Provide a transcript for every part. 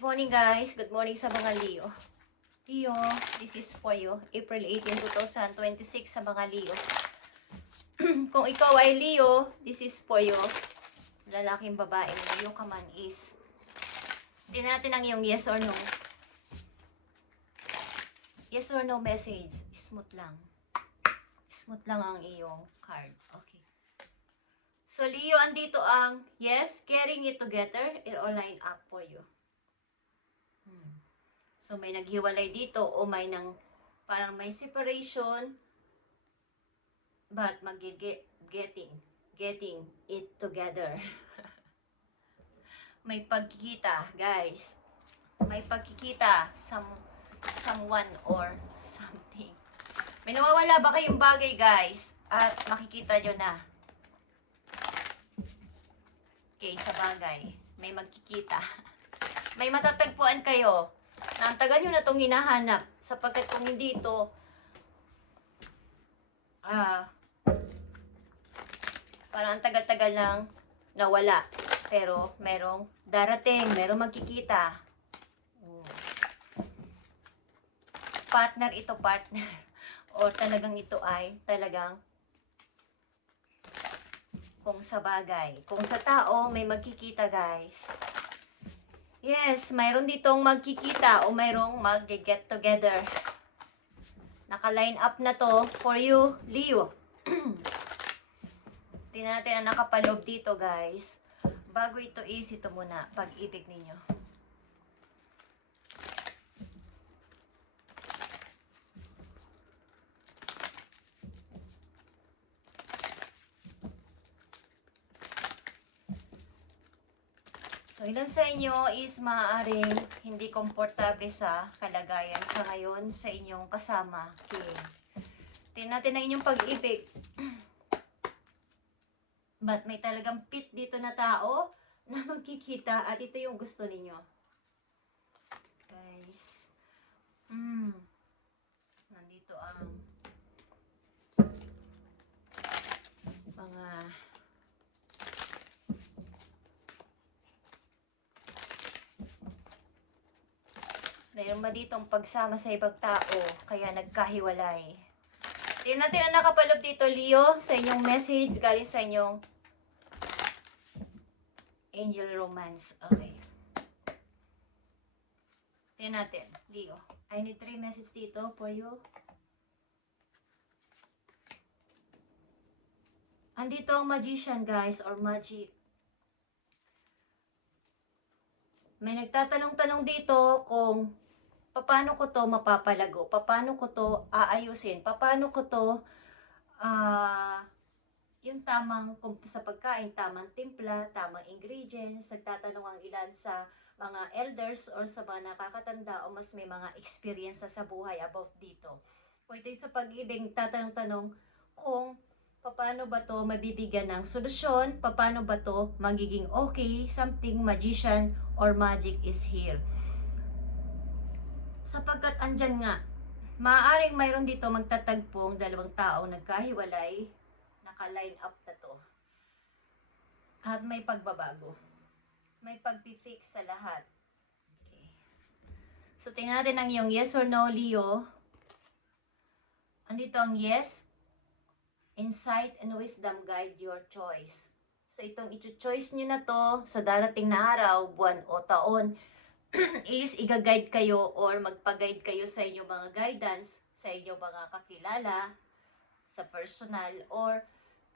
Good morning guys. Good morning sa mga Leo. Leo, this is for you. April 18, 2026 sa mga Leo. Kung ikaw ay Leo, this is for you. Lalaking babae, Leo ka man is. Tingnan natin ang iyong yes or no. Yes or no message. Smooth lang. Smooth lang ang iyong card. Okay. So Leo, andito ang yes, getting it together, it all line up for you. So, may naghiwalay dito o may parang may separation but getting it together. May pagkikita, guys. May pagkikita someone or something. May nawawala ba kayong bagay, guys? At makikita nyo na. Okay, sa bagay. May magkikita. May matatagpuan kayo. Na ang tagal nyo na itong hinahanap sapagkat kung hindi ito parang ang tagal-tagal nang nawala pero merong darating, merong magkikita. Partner ito, partner. O talagang ito ay talagang kung sa bagay. Kung sa tao, may magkikita, guys. Yes, mayroon ditong magkikita o mayroong mag-get together. Naka-line up na to for you, Leo. Tingnan natin ang nakapaloob dito, guys. Bago ito ito muna, pag-ibig ninyo. So, ilan sa inyo is maaaring hindi komportable sa kalagayan sa ngayon sa inyong kasama, King. Tingnan natin ang inyong pag-ibig. But may talagang fit dito na tao na magkikita at ito yung gusto ninyo. Guys. Nandito ang mga mayroon ba ditong pagsama sa ibang tao, kaya nagkahiwalay? Tingnan natin ang nakapaloob dito, Leo, sa inyong message, galing sa inyong angel romance. Okay. Tingnan natin, Leo. I need 3 messages dito for you. Andito ang magician, guys, or magic. May nagtatanong-tanong dito kung paano ko to mapapalago? Paano ko to aayusin? Paano ko to yung tamang sa pagkain, tamang timpla, tamang ingredients? Nagtatanong ang ilan sa mga elders or sa mga nakakatanda o mas may mga experience na sa buhay about dito. Kung ito yung sa pag-ibig, tatanong-tanong kung paano ba to mabibigyan ng solusyon, paano ba to magiging okay, something magician or magic is here. Sapagkat andyan nga, maaaring mayroon dito magtatagpong dalawang tao nagkahiwalay, naka-line up na to. At may pagbabago. May pag-fix sa lahat. Okay. So, tingnan natin ang iyong yes or no, Leo. Andito ang yes. Insight and wisdom guide your choice. So, itong i-choice nyo na to sa darating na araw, buwan o taon, is i-guide kayo or magpa-guide kayo sa inyong mga guidance, sa inyong mga kakilala, sa personal, or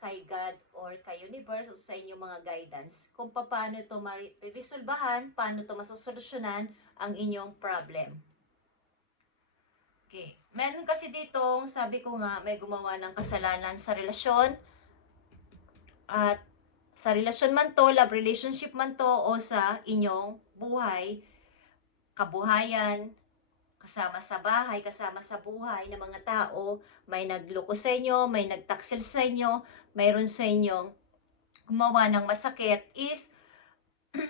kay God, or kay universe, o sa inyong mga guidance. Kung paano ito ma-resolbahan, paano ito masosolusyonan ang inyong problem. Okay. Meron kasi ditong, sabi ko nga, may gumawa ng kasalanan sa relasyon. At sa relasyon man to, love relationship man to, o sa inyong buhay, kabuhayan, kasama sa bahay, kasama sa buhay ng mga tao, may nagloko sa inyo, may nagtaksil sa inyo, mayroon sa inyong gumawa ng masakit, is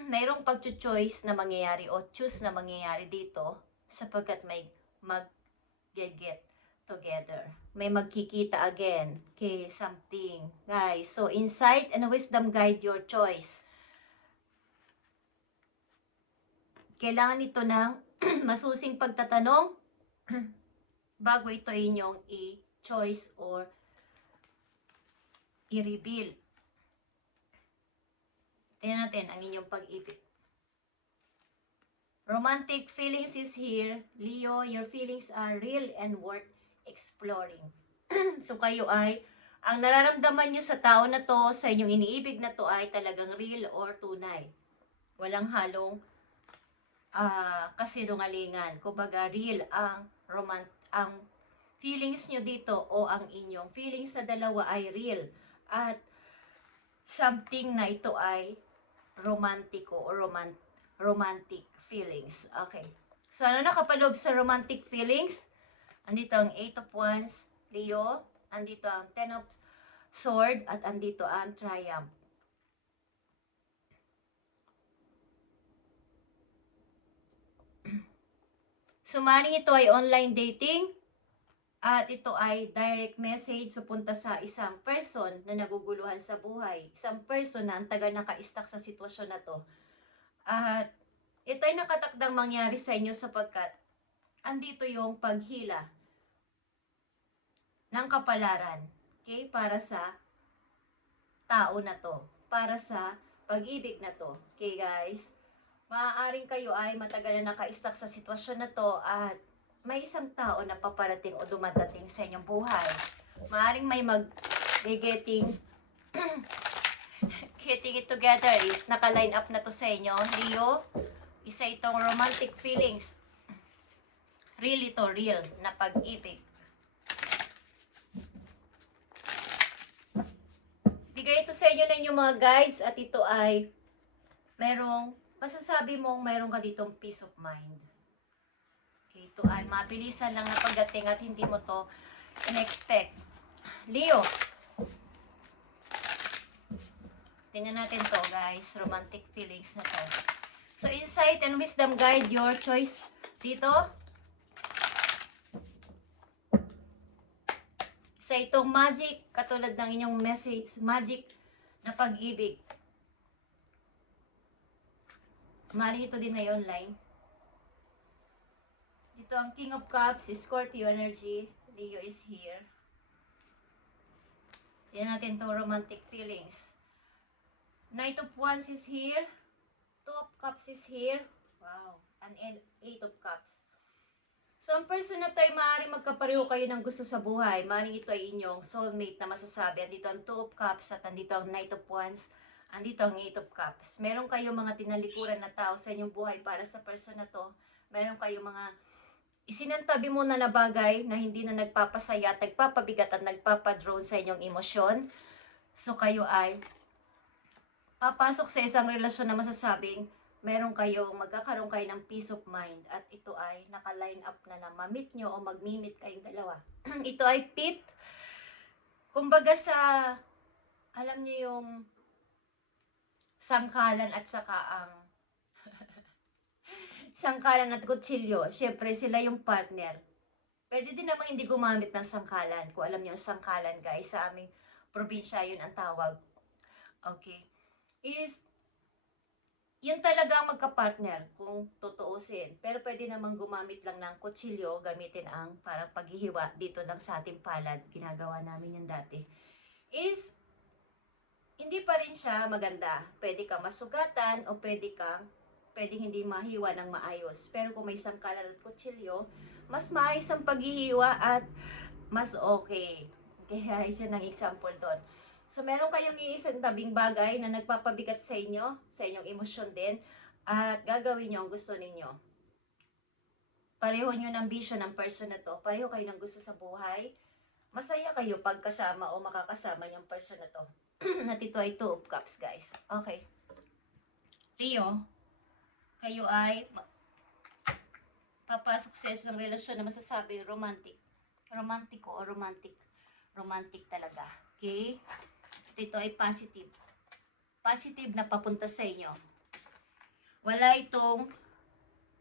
mayroong pag-choice na mangyayari o choose na mangyayari dito sapagkat may mag-get together. May magkikita again. Okay, something. Guys, so insight and wisdom guide your choice. kailangan ito ng masusing pagtatanong bago ito inyong i-choice or i-reveal. Tingnan natin ang inyong pag-ibig. Romantic feelings is here. Leo, your feelings are real and worth exploring. So kayo ay, ang nararamdaman nyo sa tao na to, sa inyong iniibig na to ay talagang real or tunay. Walang halong kasinungalingan. Kumbaga real ang feelings nyo dito o ang inyong feelings sa dalawa ay real. At something na ito ay romantiko o romantic feelings. Okay. So ano nakapaloob sa romantic feelings? Andito ang 8 of Wands, Leo. Andito ang 10 of Sword at andito ang Triumph. Sumaring ito ay online dating at ito ay direct message pupunta sa isang person na naguguluhan sa buhay. Isang person na ang tagal naka-stuck sa sitwasyon na to. At ito ay nakatakdang mangyari sa inyo sapagkat andito yung paghila ng kapalaran. Okay? Para sa tao na to. Para sa pag-ibig na to. Okay guys? Maaaring kayo ay matagal na naka-stuck sa sitwasyon na to at may isang tao na paparating o dumadating sa inyong buhay. Maaaring may getting it together. Naka-line up na to sa inyo. Leo, isa itong romantic feelings. Real ito, real na pag-ibig. Bigay ito sa inyo na inyong mga guides at ito ay masasabi mong mayroon ka ditong peace of mind. Okay, ito ay mabilisan lang na pagdating at hindi mo to in-expect. Leo, tingnan natin to guys, romantic feelings na to. So, insight and wisdom guide your choice dito. Sa itong magic, katulad ng inyong message, magic na pag-ibig. Maaaring ito din ay online. Dito ang King of Cups, Scorpio energy. Leo is here. Yan natin itong romantic feelings. Knight of Wands is here. Two of Cups is here. Wow. And 8 of Cups. So, ang person na to ay maaaring magkapareho kayo ng gusto sa buhay. Maaaring ito ay inyong soulmate na masasabi. Andito ang 2 of Cups at andito ang Knight of Wands. Andito ang 8 of Cups. Meron kayong mga tinalikuran na tao sa inyong buhay para sa person na to. Meron kayong mga isinantabi muna na bagay na hindi na nagpapasaya at nagpapabigat at nagpapadrone sa inyong emosyon. So, kayo ay papasok sa isang relasyon na masasabing magkakaroon kayo ng peace of mind at ito ay naka-line up na ma-meet nyo o mag-meet kayong dalawa. Ito ay pit. Kumbaga alam nyo yung sangkalan at saka ang sangkalan at kutsilyo. Siyempre, sila yung partner. Pwede din naman hindi gumamit ng sangkalan. Kung alam nyo yung sangkalan guys, sa aming probinsya yun ang tawag. Okay. Yun talaga ang magka-partner kung tutuusin. Pero pwede namang gumamit lang ng kutsilyo, gamitin ang parang paghihiwa dito ng sa ating palad. Ginagawa namin yan dati. Hindi pa rin siya maganda. Pwede kang masugatan o pwedeng hindi mahiwa ng maayos. Pero kung may sangkalan at kutsilyo, mas maayos ang paghihiwa at mas okay. Kaya isa ng example doon. So, meron kayong iisang tabing bagay na nagpapabigat sa inyong emosyon din, at gagawin nyo ang gusto ninyo. Pareho nyo ng vision ng person na to, pareho kayo ng gusto sa buhay, masaya kayo pagkasama o makakasama yung person na to. At ito ay 2 of Cups, guys. Okay. Leo, kayo ay papasok sa isang relasyon na masasabi romantic. Romantiko o romantic. Romantic talaga. Okay? Ito ay positive. Positive na papunta sa inyo. Wala itong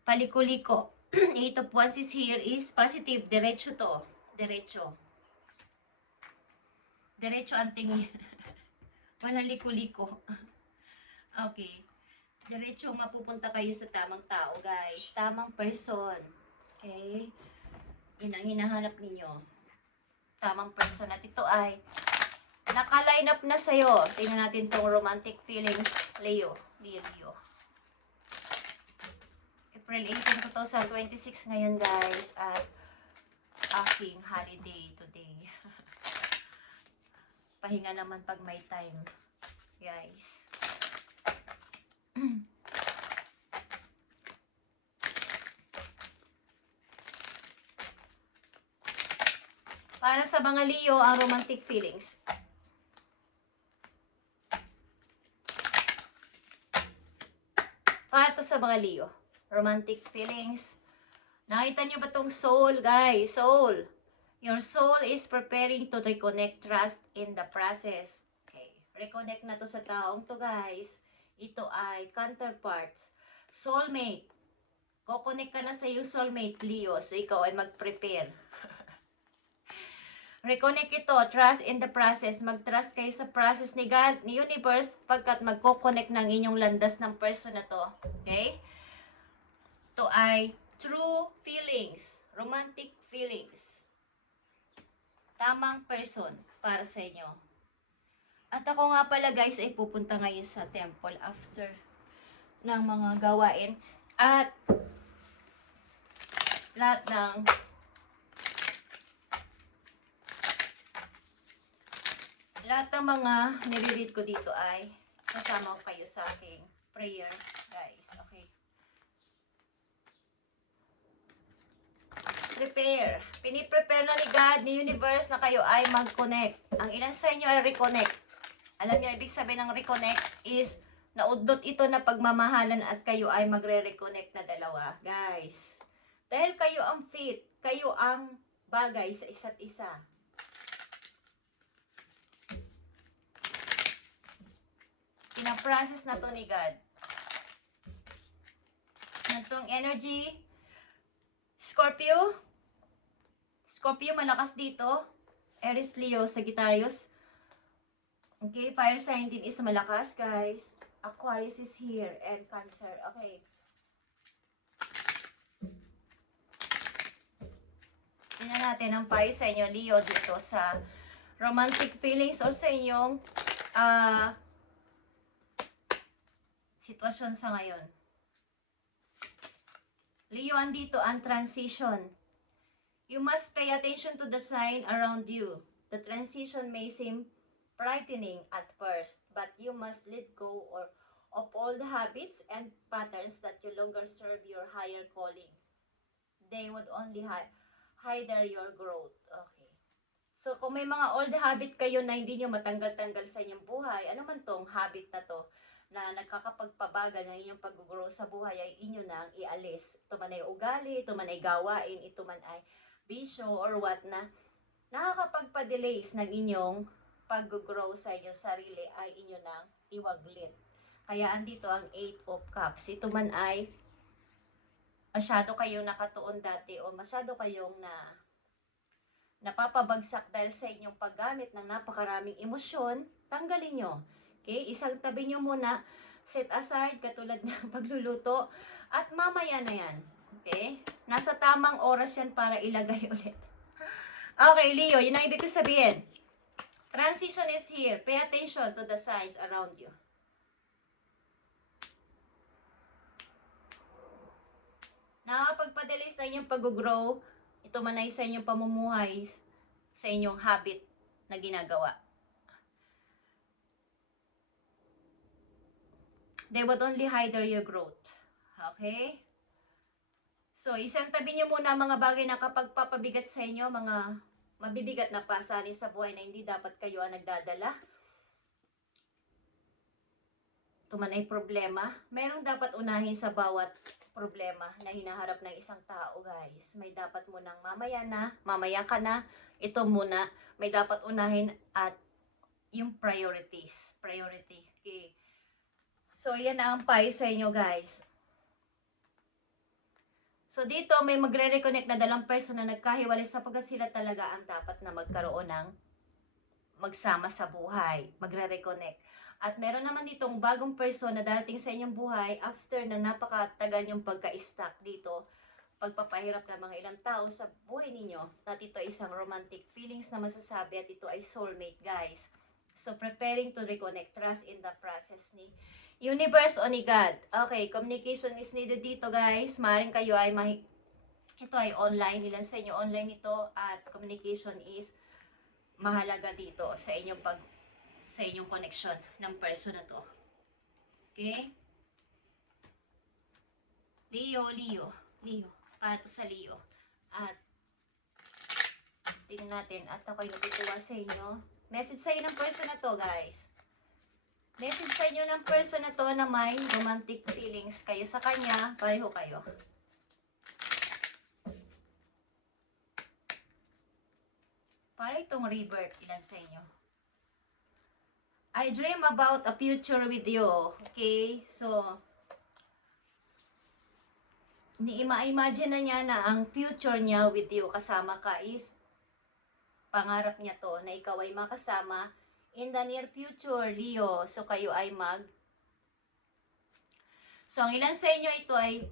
paliko-liko. 8 of Wands is here is positive. Diretso to. Diretso. Diretso ang tingin. Walang liko-liko. Okay. Diretsong mapupunta kayo sa tamang tao, guys. Tamang person. Okay? Yun ang hinahanap ninyo. Tamang person. At ito ay naka-line up na sa'yo. Tingnan natin tong romantic feelings, Leo. Leo. April 18, 2026 ngayon, guys. At aking holiday today. Pahinga naman pag may time, guys. Para sa mga Leo, ang romantic feelings. Para to sa mga Leo, romantic feelings. Nakita nyo ba tong soul, guys? Soul. Your soul is preparing to reconnect trust in the process. Okay. Reconnect na to sa taong to, guys. Ito ay counterparts. Soulmate. Kukonek ka na sa iyong soulmate, Leo. So, ikaw ay mag-prepare. Reconnect ito. Trust in the process. Mag-trust kayo sa process ni God, ni universe, pagkat magkoconnect ng inyong landas ng person na to. Okay? Ito ay true feelings. Romantic feelings. Tamang person para sa inyo. At ako nga pala, guys, ay pupunta ngayon sa temple after ng mga gawain. At lahat ng mga nire-read ko dito ay kasama ko kayo sa aking prayer, guys. Okay. Prepare. Piniprepare na ni God, ni universe na kayo ay mag-connect. Ang ilan sa inyo ay reconnect. Alam niyo, ibig sabihin ng reconnect is naudot ito na pagmamahalan at kayo ay magre-reconnect na dalawa. Guys, dahil kayo ang fit, kayo ang bagay sa isa't isa. Pinaprocess na to ni God. Itong energy, Scorpio. Scorpio, malakas dito. Aries, Leo, Sagittarius. Okay, fire sign din is malakas, guys. Aquarius is here and Cancer. Okay. Tingnan natin ang payo sa inyo, Leo, dito sa romantic feelings or sa inyong sitwasyon sa ngayon. Leo, andito ang transition. You must pay attention to the sign around you. The transition may seem frightening at first, but you must let go of old habits and patterns that no longer serve your higher calling. They would only hinder your growth. Okay. So, kung may mga old habit kayo na hindi nyo matanggal-tanggal sa inyong buhay, ano man tong habit na to, na nagkakapagpabagal ng inyong pag-grow sa buhay, ay inyo nang ialis. Ito man ay ugali, ito man ay gawain, ito man ay bisyo or what na nakakapagpa-delays ng inyong pag-grow sa inyong sarili, ay inyo nang iwaglit. Kaya andito ang 8 of Cups. Ito man ay masyado kayong nakatuon dati o masyado kayong napapabagsak dahil sa inyong paggamit ng napakaraming emosyon, tanggalin nyo. Okay? Isang tabi nyo muna, set aside, katulad ng pagluluto, at mamaya na yan. Okay? Nasa tamang oras yan para ilagay ulit. Okay, Leo, yun ang ibig ko sabihin. Transition is here. Pay attention to the signs around you. Nakapagpadali sa inyong pag-grow, ito man ay sa inyong pamumuhay, sa inyong habit na ginagawa. They would only hinder your growth. Okay? So, isang tabi nyo muna mga bagay na kapag papabigat sa inyo, mga mabibigat na pasanin sa buhay na hindi dapat kayo ang nagdadala. Ito man ay problema. Merong dapat unahin sa bawat problema na hinaharap ng isang tao, guys. May dapat munang mamaya ka na, ito muna. May dapat unahin at yung priorities. Priority. Okay. So, yan ang payo sa inyo, guys. So, dito may magre-reconnect na dalang person na nagkahiwalay sapagkat sila talaga ang dapat na magkaroon ng magsama sa buhay. Magre-reconnect. At meron naman ditong bagong person na darating sa inyong buhay after ng napakatagal yung pagka-stuck dito, pagpapahirap ng mga ilang tao sa buhay ninyo, at ito ay isang romantic feelings na masasabi at ito ay soulmate, guys. So, preparing to reconnect, trust in the process ni universe o ni God. Okay, communication is needed dito, guys. Maaaring kayo ay ito ay online, ilan sa inyo online ito, at communication is mahalaga dito sa inyong connection ng person na to. Okay? Leo. Para to sa Leo. At tingnan natin at ako'y natutuwa sa inyo. Message sa inyo ng person na to, guys. Message sa inyo ng person na to na may romantic feelings kayo sa kanya, pareho kayo. Para itong rebirth, ilan sa inyo? I dream about a future with you. Okay? So, imagine na niya na ang future niya with you kasama ka is pangarap niya to na ikaw ay makasama in the near future, Leo. So, kayo ay So, ang ilan sa inyo ito ay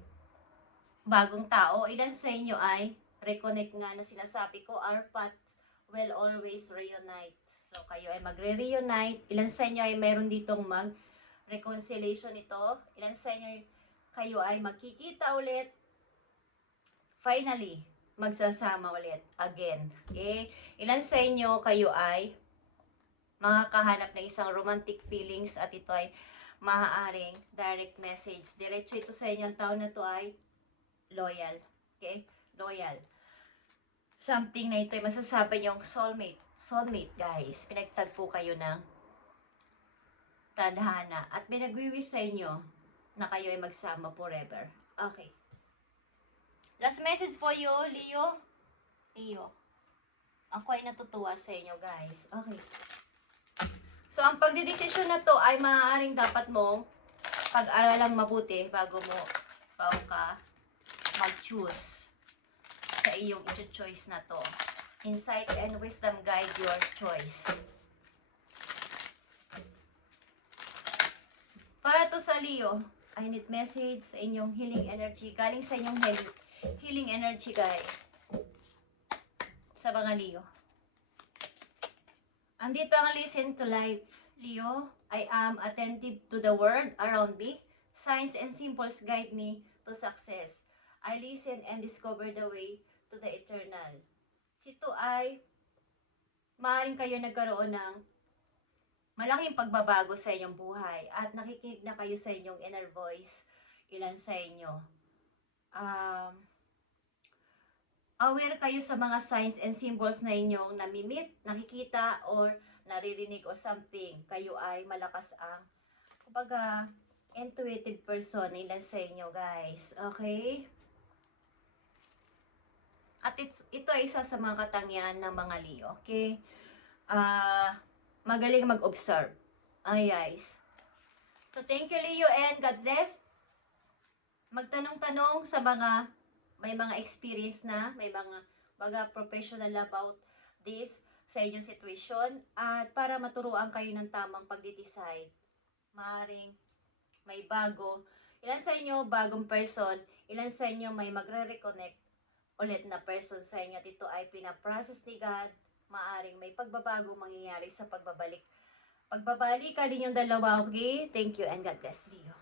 bagong tao. Ilan sa inyo ay reconnect nga na sinasabi ko, our paths will always reunite. So, kayo ay magre-reunite. Ilan sa inyo ay meron ditong reconciliation ito. Ilan sa inyo ay kayo ay magkikita ulit. Finally, magsasama ulit again. Okay? Ilan sa inyo kayo ay makakahanap ng isang romantic feelings at ito ay maaaring direct message. Diretso ito sa inyo. Ang tao na to ay loyal. Okay? Loyal. Something na ito ay masasabi niyong soulmate. Soulmate, guys. Pinagtagpo kayo ng tadhana at pinagwiwis sa inyo na kayo ay magsama forever. Okay. Last message for you, Leo. Ako ay natutuwa sa inyo, guys. Okay. So, ang pagdidesisyon na to ay maaaring dapat mong pag-aralang mabuti bago ka mag-choose sa iyong choice na to. Insight and wisdom guide your choice. Para to sa Leo, I need message sa inyong healing energy. Galing sa inyong healing energy, guys. Sa mga Leo. Andito ang listen to life, Leo. I am attentive to the world around me. Signs and symbols guide me to success. I listen and discover the way to the eternal. Sito ay maaaring kayo nagkaroon ng malaking pagbabago sa inyong buhay at nakikinig na kayo sa inyong inner voice. Ilan sa inyo? Aware kayo sa mga signs and symbols na inyong namimit, nakikita, or naririnig o something. Kayo ay malakas ang, kumbaga, intuitive person. Ilan sa inyo, guys. Okay? At ito ay isa sa mga katangian ng mga Leo. Okay? Magaling mag-observe. Ay, guys. So, thank you, Leo, and God bless. Magtanong-tanong sa may mga experience na, may mga professional about this sa inyong situation at para maturuan kayo ng tamang pagde-decide. Maaring may bago. Ilan sa inyo bagong person, ilan sa inyo may magre-reconnect ulit na person sa inyo at ito ay pinaprocess ni God. Maaring may pagbabago mangyayari sa pagbabalik. Pagbabalikan ninyong dalawa, okay? Thank you and God bless, Leo.